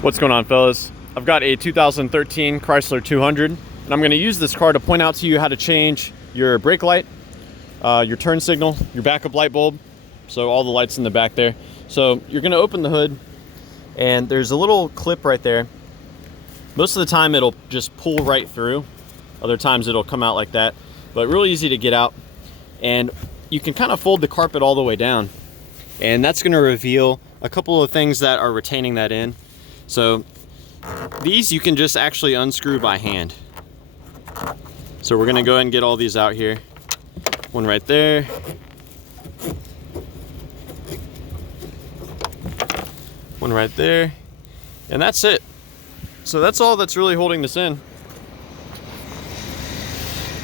What's going on, fellas? I've got a 2013 Chrysler 200, and I'm going to use this car to point out to you how to change your brake light, your turn signal, your backup light bulb, so all the lights in the back there. So you're going to open the hood, and there's a little clip right there. Most of the time it'll just pull right through. Other times it'll come out like that, but really easy to get out. And you can kind of fold the carpet all the way down, and that's going to reveal a couple of things that are retaining that in. So these you can just actually unscrew by hand. So we're gonna go ahead and get all these out here. One right there. One right there. And that's it. So that's all that's really holding this in.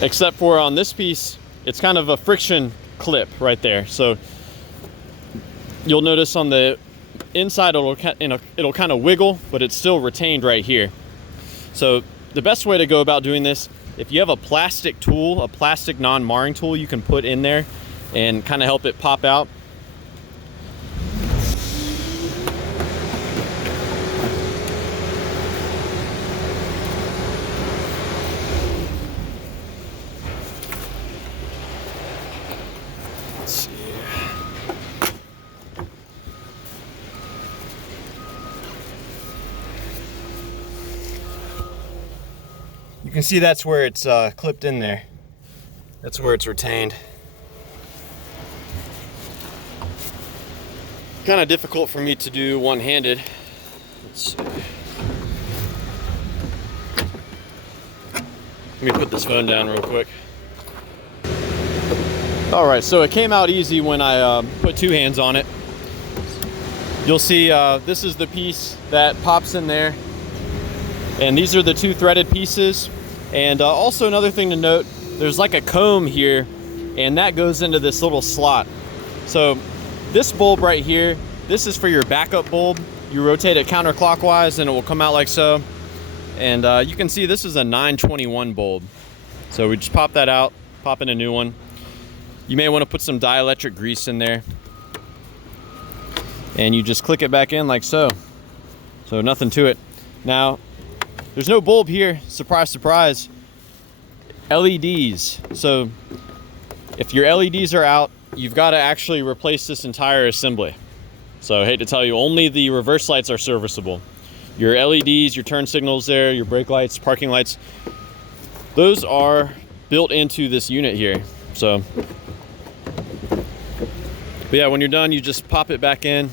Except for on this piece, it's kind of a friction clip right there. So you'll notice on the inside it'll kind of wiggle, but it's still retained right here. So the best way to go about doing this, if you have a plastic tool, a plastic non-marring tool, you can put in there and kind of help it pop out. Let's see. You can see that's where it's clipped in there. That's where it's retained. Kind of difficult for me to do one-handed. Let's see. Let me put this phone down real quick. All right, so it came out easy when I put two hands on it. You'll see this is the piece that pops in there. And these are the two threaded pieces. And also another thing to note, there's like a comb here, and that goes into this little slot. So this bulb right here, this is for your backup bulb. You rotate it counterclockwise and it will come out like so. And you can see this is a 921 bulb. So we just pop that out, pop in a new one. You may want to put some dielectric grease in there. And you just click it back in like so. So nothing to it. Now, there's no bulb here, surprise, surprise. LEDs. So if your LEDs are out, you've got to actually replace this entire assembly. So I hate to tell you, only the reverse lights are serviceable. Your LEDs, your turn signals there, your brake lights, parking lights, those are built into this unit here. So, but yeah, when you're done, you just pop it back in.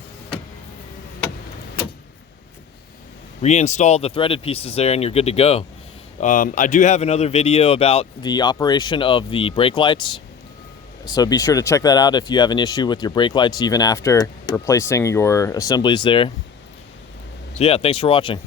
Reinstall the threaded pieces there and you're good to go. I do have another video about the operation of the brake lights, so be sure to check that out if you have an issue with your brake lights even after replacing your assemblies there. So yeah, thanks for watching.